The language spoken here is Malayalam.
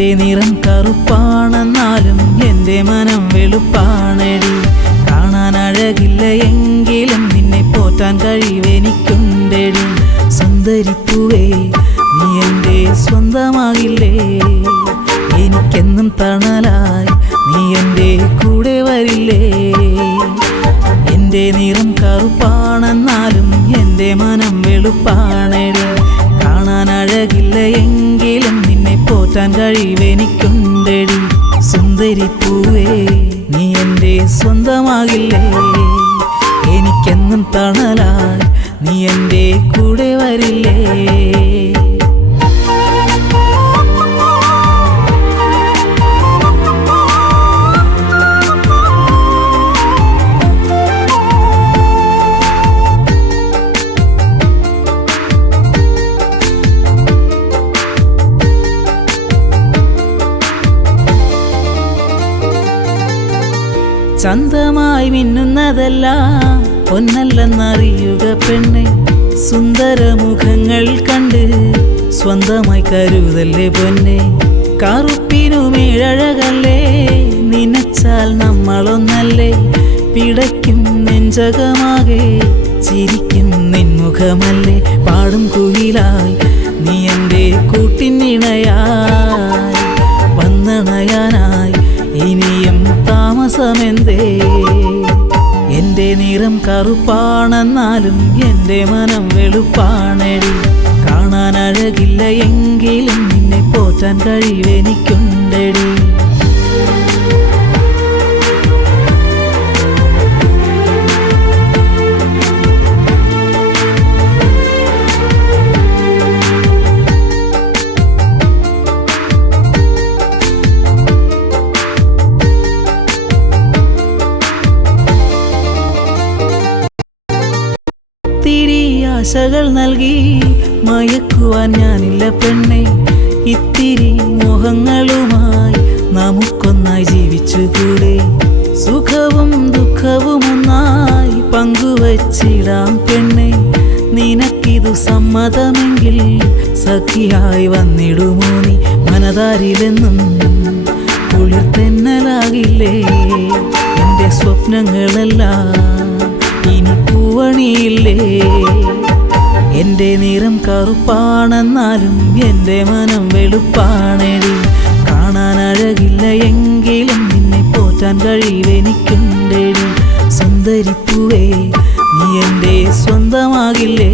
എൻ്റെ നിറം കറുപ്പാണെന്നാലും എൻ്റെ മനം വെളുപ്പാണെടി. കാണാൻ അഴകില്ല എങ്കിലും നിന്നെ പോറ്റാൻ കഴിവെനിക്കുണ്ടെടി. സുന്ദരിപ്പൂവേ നീ എൻ്റെ സ്വന്തമാകില്ലേ? എനിക്കെന്നും തണലായി നീ എൻ്റെ കൂടെ വരില്ലേ? എൻ്റെ നിറം കറുപ്പാണെന്നാലും എൻ്റെ മനം വെളുപ്പാണെടി. കാണാൻ അഴകില്ല എങ്കിലും നിന്നെ പോറ്റാൻ കഴിവെനിക്കുണ്ടെടി. സുന്ദരിപ്പൂവേ നീ എൻ്റെ സ്വന്തമാകില്ലേ? എനിക്കെന്നും തണലായി നീ എൻ്റെ കൂടെ വരില്ലേ? ചന്തമായി മിന്നുന്നതെല്ലാം പൊന്നല്ലെന്നറിയുക പെണ്ണെ. സുന്ദരമുഖങ്ങൾ കണ്ട് സ്വന്തമായി കരുതല്ലേ പൊന്നെ. കറുപ്പിനുമേഴഴകല്ലേ നനച്ചാൽ നമ്മളൊന്നല്ലേ. പിടയ്ക്കും നെഞ്ചകമാകെ ചിരിക്കും നിൻമുഖമല്ലേ. പാടും കുയിലായി നീ എൻ്റെ കൂട്ടിനിണയായി വന്നണയാനായി ഇനിയും താമസമെന്തേ? എൻ്റെ നിറം കറുപ്പാണെന്നാലും എൻ്റെ മനം വെളുപ്പാണെടി. കാണാൻ അഴകില്ല എങ്കിലും നിന്നെ പോറ്റാൻ കഴിവെനിക്കുണ്ടെടി. ആശകൾ നൽകി മയക്കുവാൻ ഞാനില്ല പെണ്ണെ. ഇത്തിരി മോഹങ്ങളുമായി നമുക്കൊന്നായി ജീവിച്ചുകൂടെ? സുഖവും ദുഃഖവും ഒന്നായി പങ്കുവച്ചിടാം പെണ്ണെ. നിനക്കിതു സമ്മതമെങ്കിൽ സഖിയായി വന്നിടുമോ നീ? മനതാരിലെന്നും കുളിർത്തെന്നലാകില്ലേ? എൻ്റെ സ്വപ്നങ്ങളെല്ലാം ഇനി പൂവണിയില്ലേ? എൻ്റെ നിറം കറുപ്പാണെന്നാലും എൻ്റെ മനം വെളുപ്പാണെടി. കാണാൻ അഴകില്ല എങ്കിലും നിന്നെ പോറ്റാൻ കഴിവെനിക്കുണ്ടെടി. സുന്ദരിപ്പൂവേ നീ എൻ്റെ സ്വന്തമാകില്ലേ?